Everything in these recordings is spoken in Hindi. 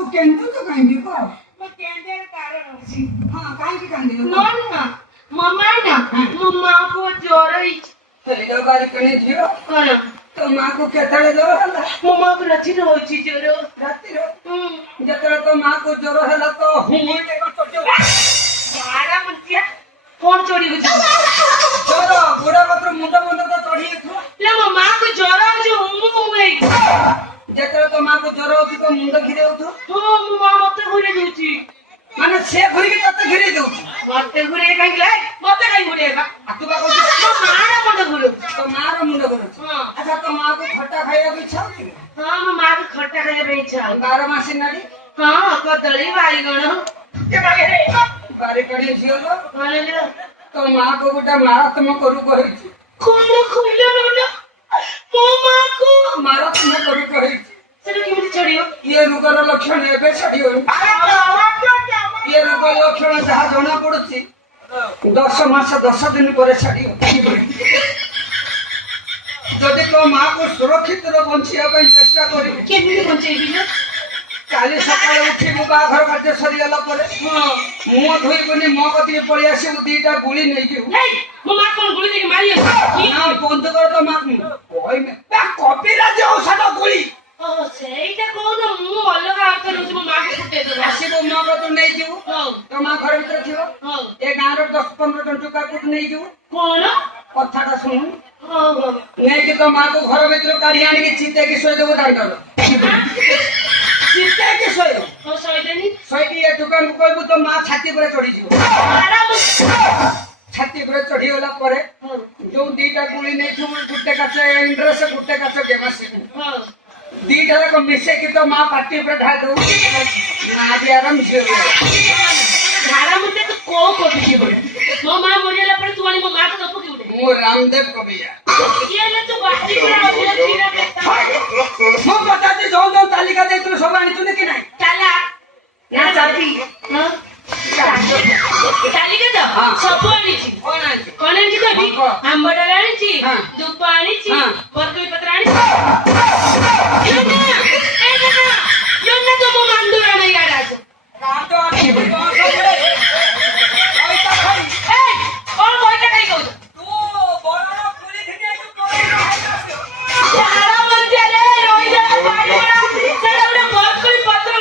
तू केंद्र तो कांदी को मैं केंद्र कारण होची हां कांदी कांदी ना मम्मा ना मम्मा को ज्वर है हेलो बारी कने जियो कौन तो मां को केतळे ज्वर हला मम्मा को राती रो होची ज्वर राती रो जतळे तो मां को ज्वर हला तो हुमुटे को चोटो झाडा म्हणतिया कोण चोरी होची ज्वर बुढा मात्र मुंड मुंड तो चोरी थो ले मम्मा को ज्वर जो हुमु है जतळे तो मां को ज्वर होती तो मुंड घिरे उठो हो मम्मा मते घुरे दउची माने से घुरी के तते घिरे दउ मते घुरे काई ले मते काई घुरे बा आतुबा को मारा मुंड घुरे तो मार मुंड घुरे हां अच्छा तो मां को खट्टा खाइया की इच्छा होती हां मम्मा को खट्टा खाइया पे इच्छा 12 मासी नाडी हां कदली बाईगण के बागे बारी कने जियो लो माने ले तो मां को गोटा मारात्मक करू कहिछि कोन खोइलो न मम्मा को मारात्मक करू कहिछि सेटा केमिति छड़ियो ये रोगर लक्षण एबे छड़ियो ये रोग लक्षण जहा जना पड़ुछि 10 मास 10 दिन पर छड़ियो जदि तो मां को सुरक्षित रो बंचिया पे चेष्टा करी केमिति बंचेबी न काली सकाळे उठी मु बाघर कार्य सरी गला परे मु धोई बनी मो कति पळि आसी दीटा गुली नै कि नहीं मम्मा कोन गुली देके मारियो ना बंद कर तो मां कोई में बा कॉपी राज्य औषध गुली ओ सेटा कोन मु अलगा अर्थ रोज मम्मा को फुटे दो आसी को मो को नै जिउ हां तो मां घर भीतर थियो हां ए गां रो 10 15 जन टुका को नै जिउ कोन कथाटा सुन हां हां नै कि तो मां को घर भीतर काढी आनी के चिते के सोय देबो दांडर चिते के सोय ओ सइदेनी सोयटी ए दुकान को कहबो तो मां छाती पर चढ़ी जिउ आराम छाती पर चढ़ी होला परे जो दीटा गुली नै छु गुट्टे काचे इंद्रस गुट्टे काचे गेमस हां दीटा को मिसे कि तो मां पार्टी पर ढा दउ ना भी आराम से झाड़ा मुते तो को पटी पड़े मम्मा मरिला पर तू वाली मम्मा को दपो क्यों मो रामदेव कबिया ये ले तो बाटी पर अभिला तीरा देखता मो पता जे जो जो तालिका दे तू सब आनी तूने कि नहीं चला ना चाबी हां तालिका तो सब आनी छी कौन आनी कोन आनी कभी आंबड़ा आनी छी धूप आनी छी बरकई पत्र आनी यो ना तो मो मांडूरा नहीं याद आछो राम तो आनी तो सब बड़े ओई ता खाई ए कोन कोइटा काई कहू तू बड़ा पुली खिजे तू कोई झाड़ा मध्य रे ओई जा पानी बड़ा सेडा उडे बरकई पत्र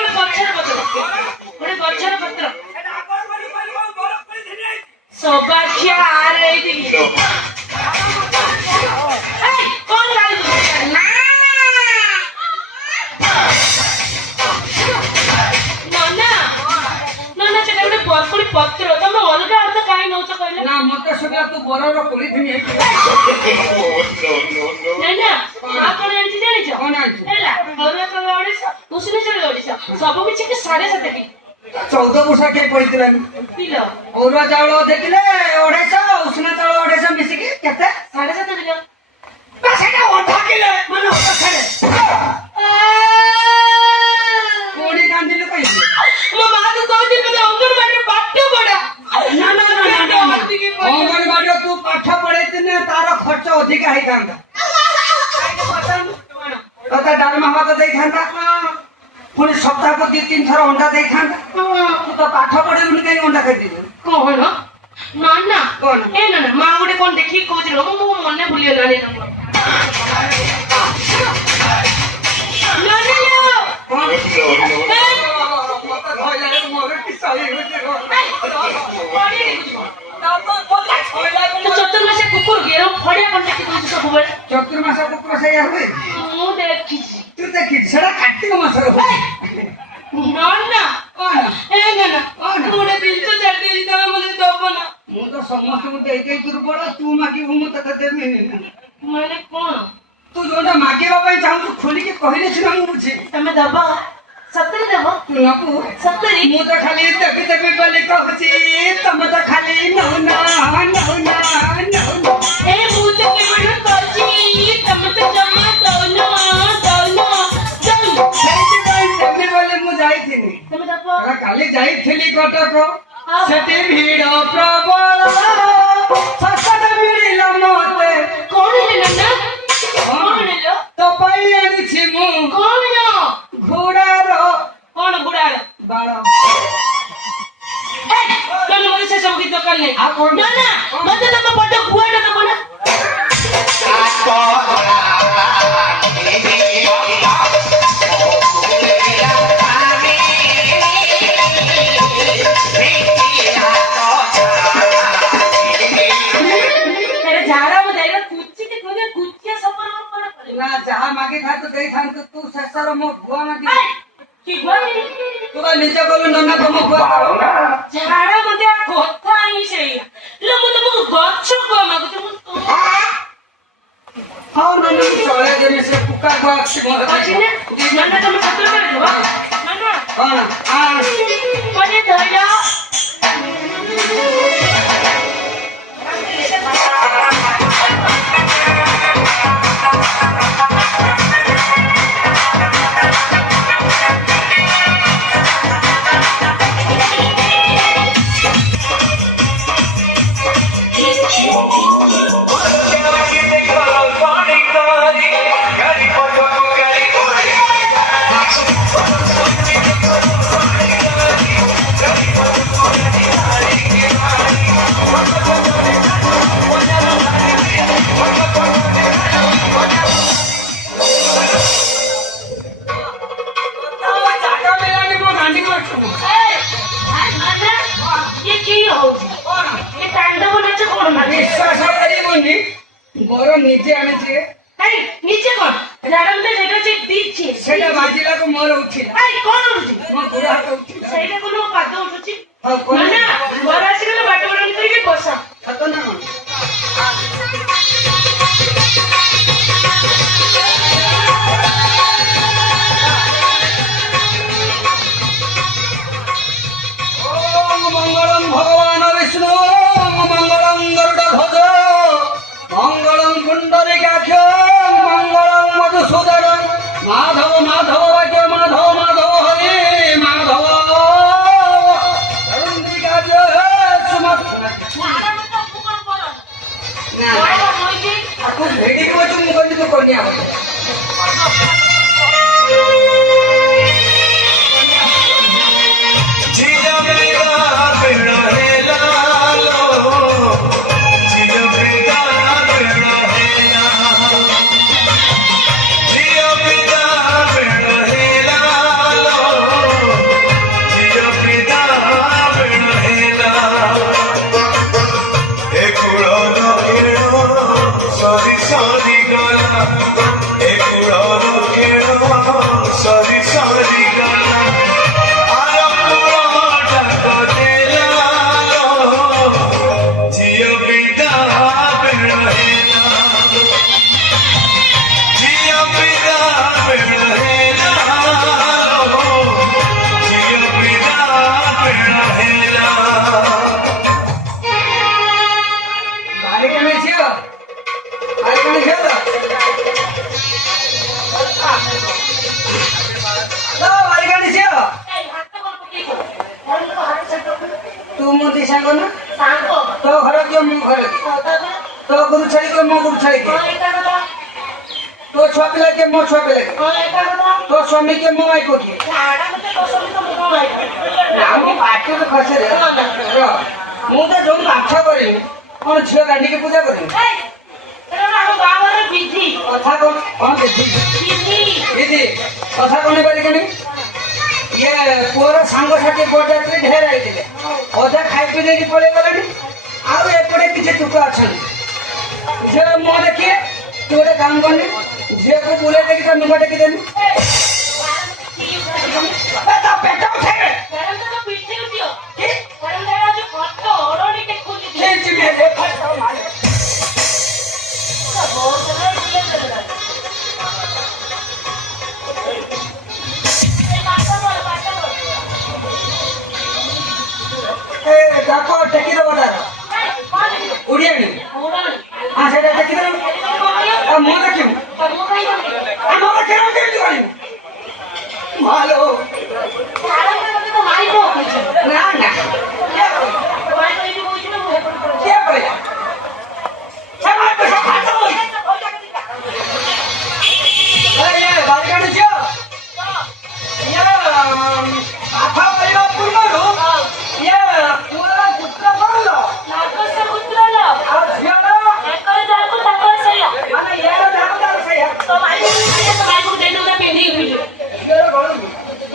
उडे गच्छर पत्र एटा बड़ बड़ी बड़ा पुली खिजे सौभाग्य आ रही थी कौन गाड़ी ना ना चले उडे बरकई पत्र तमे अलगा अर्थ काई नउछ कहले ना मते सुनिया तू बड़ा पुली खिजे ना आपण एंची जानि छ कौन आनी एला औरवा चले ओडिसा उसने चले ओडिसा सब किछि के 7.5 की 14 पुसा के पड़ितला पिलो औरवा चावल देखिले 250 उसना चावल 250 मिसी के केते 7.5 किलो बस एटा 8 किलो माने 8 छड़े कोडी कांदिले कहि मो मां तो कहती मैं अंगनवाड़ी पाठ पढ़ा ना अंगनवाड़ी तू पाठ पढ़ेतिने तार खर्च अधिक है थांदा तता डालमा भात दे थांदा पुनी सप्ताह को 2-3 थर अंडा दे थांदा तू तो पाठ पढ़ेलुनी कहीं अंडा खाई दे कौन ना ना कौन ए ना मां गुटे कोन देखि कहछ रो मो मने भूली गेलानी ना कौन मत कहले मोर की सही हो तो चतुर्मासे कुकुर गेरो फड़िया कोन देखि कहछ सब बड़ चतुर्मास कुकुर से यार हुए मु देखि तू देखि छड़ा कार्तिक मास रो ना कौन ए ना गुटे दिन तो जल्दी तमे मने दबना मु तो समस्त को दे दे तू बड़ा तू माकी हूं मत तते माने कोन तू जोटा मागेबा पई चाहू तू खोली के कहले छिना मु बुझी तमे दबा सत्तरी देबो तू नकू सत्तरी मु तो खाली देबी देबी बोली कहछि तम तो खाली नौना ए मु तो के मन करछि तमे तो जमा दौनो देबी बोली मु जाई थिनी तमे दबा खाली जाई थिली कटक सेठी भीड़ प्रबल ससद मिलिला मते कौन है नन्ना कौन है लो तो पई आनी छि मु कौन घोड़ा रो कौन बुढ़ा કોણ ના ના મને તમે પડો ગુવાડો તો બોલા ત્યારે ઝાડામાં જઈને કૂચી કે કોને કૂચિયા સપરમાં પડે ના જહા માગે થાય તો ગઈ થાય તો તું સસ્તારો મો ભુવા માંથી કે ગોઈ તું આ નીચે બોલું નન્ના તો મો ભુવા ઝાડામાં ત્યાં ગોથા આવી છે એટલે હું તમને ગોછો કો માંગુ છું હું તો હા નન્ના ચોળે જેને સે પુકાર ગો અક્ષી મો પછી ને મને તમે ખતર કરે છો મને હા આ મને ધોયો ચાકા મેલાની મો ગાંડી કો છું ये की होती ये तांडव नाच कोण मागे વિશ્વાસ કરી બોની મોરો નીચે આને છે এই নিচে কোন ঝাড়ামতে যেটা যে দিচ্ছি সেটা বাজিলা কো মোর উঠিলা এই কোন উঠুছি মো পুরা হাত উঠিলা সেইটা কোনো পাদ উঠুছি হ্যাঁ, কোন? না না বড় আসি গেলে বাট বড় করে বসা কত না ওম মঙ্গলম ভগবান বিষ্ণু মঙ্গলম গরুড়ধ্বজ মঙ্গলম পুণ্ডরীকাক্ষ মঙ্গলম মধুসূদন মাধব মাধব বাক্য মাধব মাধব হরি মাধব চন্দ্রিকার্য সুমত ঝাড়ামতে কোন বড় না বড় হইছে আকু ভেড়ি কইছো মু কইছো তো কন্যা બારીકને છે બારીકને છે તો બારીકને છે এই হাতটা কোন কি কর কোন তো হাত ছেড়ে તું મો દિશા કોને সাঙ্গো તો ઘરે ગયો મો ઘરે ગયો কথা તો ગુરુ છડી ગયો મો ગુરુ છડી ગયો এটা কথা તો છોપી લાગે મો છોપી લાગે এটা কথা તો સ્વામી કે મો આઈ કોકી ঝাড়ামতে বসলি তো মুখ ভাই আমি পাঠে তো খসে রে ମୁଁ ତ ଯୋଉ ପାଠ କରିବି କଣ ଝିଅ ଗାଣ୍ଡିକି ପୂଜା କରିବି এই এটা আমার বাবার বিধি କଥା କଣ ଦିଦି বিধি ଦିଦି କଥା କଣ କରିକେଣି ଇଏ ପୁଅର ସାଙ୍ଗସାଥି ବରଯାତ୍ରୀ ଢେର ଆଇଥିଲେ ଅଧା ଖାଇ ପିଇ ଦେଇକି ପଳେଇ ଗଲେଣି ଆଉ ଏପଟେ କିଛି ଟୁକ ଅଛନ୍ତି ଝିଅ ମୋ ଦେଖିଏ ତୁ ଗୋଟେ କାମ କରନି ଝିଅକୁ ବୁଲେଇ ଦେଇକି ତା ନୁଗା ଟେକି ଦେନି ତା ପେଟ ଉଠେଇବେ ତାକୁ ଟେକି ଦେବ ତାର ଉଡ଼ିଆଣି ହଁ ସେଇଟା ଟେକି ଦେବ ଆଉ ମୁଁ ଦେଖିବୁ ଆମ ପାଖରେ କେମିତି କରିବୁ ମାଲୋ ନା ନା କିଏ କହିଲା ସେମାନେ ପଇସା ଭାତ ବାରିକାଣି ଝିଅ ଇଏ ପାଠ କରିବା ପୂର୍ବରୁ ଇଏ ପୁଅର ପୁତ୍ର କଣ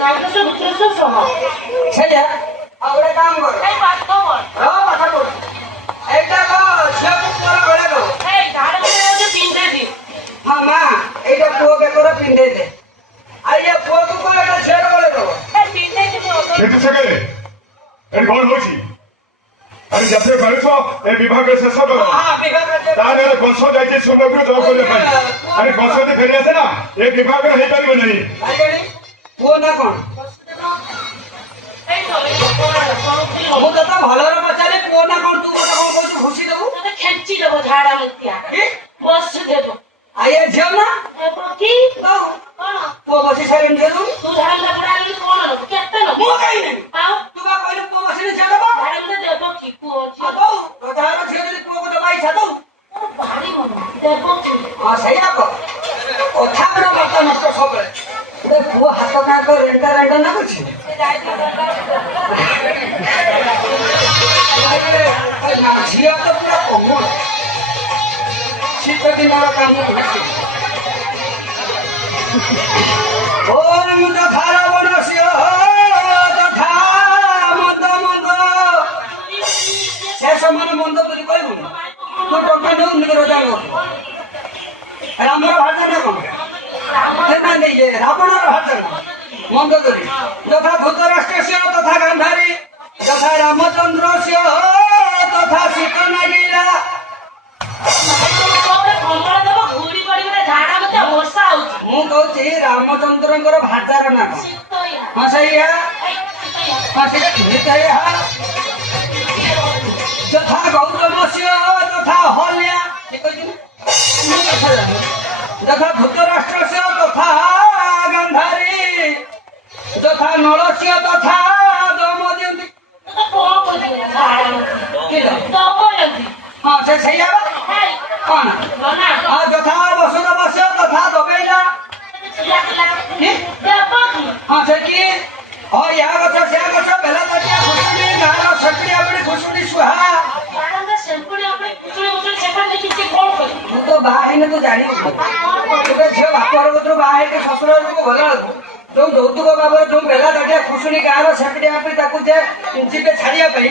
ରାମକୃଷ୍ଣ ଗୁପ୍ତେଶ୍ୱର ସହ ସେଇଆ ଆଉ ଗୋଟେ କାମ କର ଏଇ ପାଠ ପଢ ପାଠ ପଢ ଏଇଟା ଝିଅକୁ ପୁଅର ବେଳେ ଦବ ଏଇ ଝାଡ ହଉଛି ପିନ୍ଧେଇ ଦିଅ ହଁ ମା ଏଇଟା ପୁଅ ବେକର ପିନ୍ଧେଇ ଦେ ଆଉ ଇଏ ପୁଅକୁ କଣ ଏଇଟା ଝିଅର ବେଳେ ଦବ ଏଇ ପିନ୍ଧେଇ ଦିଅ କିନ୍ତୁ ସେ ଏଠି କଣ ହଉଛି ଆରେ ଯେତେ ପାରୁଛ ଏ ବିଭାଗ ଶେଷ କର ହଁ ବିଭାଗ ତାହେଲେ ଗଛ ଯାଇଛି ସୁନ୍ଦରକୁ ଜବ କରିବା ପାଇଁ ଆରେ ଗଛ ଯଦି ଫେରି ଆସେ ନା ଏ ବିଭାଗ ହେଇପାରିବ ନାହିଁ ପୁଅ ନା କଣ ଏଇ ତ ଏଇ କଣ ମୁଁ ତତେ ଭଲରେ ପଚାରେ ପୁଅ ନା କଣ ତୁ ମତେ କଣ କହୁଛୁ ଘୁଷି ଦବୁ ତତେ ଖେଞ୍ଚି ଦେବ ଝାଡା ମୁତିଆ ବସି ଦେବ ଆଉ ଏ ଝିଅ ନା ଦେବ କି ଦଉ କଣ ପୁଅ ବସି ସାରିଲେଣି ଝିଅ ଦଉ ତୁ ଝାଡା ମୁତା ପଡା ଆଣିଲୁ କଣ ନବୁ କେତେ ନବୁ ମୁଁ କାହିଁ ନେବି ଆଉ ତୁ ବା କହିଲୁ ପୁଅ ବସିଲେ ଝିଅ ଦବ ଝାଡା ମୁତା ଦେବ କି ପୁଅ ଝିଅ ଦଉ ଯାହାର ଝିଅ ଯଦି ପୁଅକୁ ଦବା ଇଚ୍ଛା ଦଉ ମୋର ଭାରି ମନ ଦେବ କି ହଁ ସେଇଆ କହ କଥା ଗୁଡା ବାର୍ତ୍ତା ନଷ୍ଟ ସବୁବେଳେ ଗୋଟେ ପୁଅ ହାତ କାକ ରେଣ୍ଟା ରେଣ୍ଟା ନାଗୁଛି ସେ ଯାଇଥିବ ଝିଅ ତ ପୁରା କମଳ ଶୀତ ଦିନର କାମ ଓମ ଯଥା ରାବଣସ୍ୟ ତଥା ମନ୍ଦ ମନ୍ଦ ସେ ସମାନ ମନ୍ଦ ବୋଲି କହିବୁନି ତୁ ଟଙ୍କା ନେଉ ନିରୋଧା ରାମର ଭାଷା ନା କଣ ରାବଣର ଭାଷା ମନ୍ଦ କରି ଯଥା ଧୃତରାଷ୍ଟ୍ରସ୍ୟ ତଥା ଗାନ୍ଧାରୀ ଯଥା ରାମଚନ୍ଦ୍ରସ୍ୟ ତଥା ସୀତ ନାଗିଲା କମଳ ଦେବ ଘୁରି ପଡିବ ଝାଡା ମୁତା ବର୍ଷା ହଉଛି ମୁଁ କହୁଛି ରାମଚନ୍ଦ୍ରଙ୍କର ଭାଷାର ନା କଣ ଶୀତ ଇହା ହଁ ସେଇଆ ହଁ ସେଇଟା ଯଥା ଗୌତମସ୍ୟ ତଥା ହଲ୍ୟା ଯଥା ଧୃତରାଷ୍ଟ୍ରସ୍ୟ ତଥା ଗାନ୍ଧାରୀ ଯଥା ନଳସ୍ୟ ତଥା ଦମୟନ୍ତୀ ତତେ କଣ କହିବି ଝାଡା ମୁତି ଦବ ଏମିତି ହଁ ସେ ସେଇଆ କଣ ନା ଆଉ ଯଥା ବସୁଦେବସ୍ୟ ତଥା ଦବେଇଲା ଦେବ କି ହଁ ସେଠି ହଁ ୟା ଗଛ ସେୟା ଗଛ ବେଲା ତାଟିଆ ଖୁସୁଣି ଗାଁର ସକ୍ରିୟା ବିଡ଼ି ଖୁସୁଣି ସୁହା ଝାଡା ସେମ୍ପୁଡି ଉପରେ କୁଚୁଳି ମୁଚୁଳି ସେଟା ଦେଖି ସେ କଣ କରିବ ତୁ ତ ବାହା ହେଇନେ ତୁ ଜାଣିବୁ ଗୋଟେ ଝିଅ ବାପର କତରୁ ବାହା ହେଇକି ଶ୍ୱଶୁର ଘରକୁ ଗଲା ବେଳକୁ ଯୋଉ ଯୌତୁକ ଭାବରେ ଯୋଉ ବେଲା ତାଟିଆ ଖୁସୁଣି ଗାଁର ସକ୍ରିୟା ବିଡ଼ି ତାକୁ ଯେ ଯିବେ ଛାଡିବା ପାଇଁ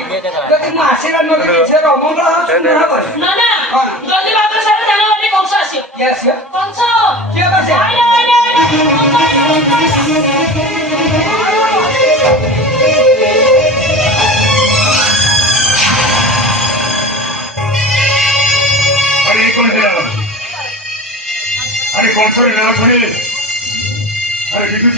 ଯଦି ମୁଁ ଆଶୀର୍ବାଦ ନଦେବି ଝିଅର ଅମଙ୍ଗଳ ହଉଛି ମୁଁ ହବନି ନା ନା କଣ? ଯଦି ବାବୁ ସାର୍ ଜାନୁଆରୀ କଂସ ଆସିବ କିଏ ଆସିବ କଂସ କିଏ ବା ସେ? ଆଇଲେ, ଆଇଲେ, ଆଇଲେ। ଆରେ ଏ କଣ ହେଲା ଆରେ କଂସରେ ନାଁ ଶୁଣି ଆରେ ବିଦୁଷୀ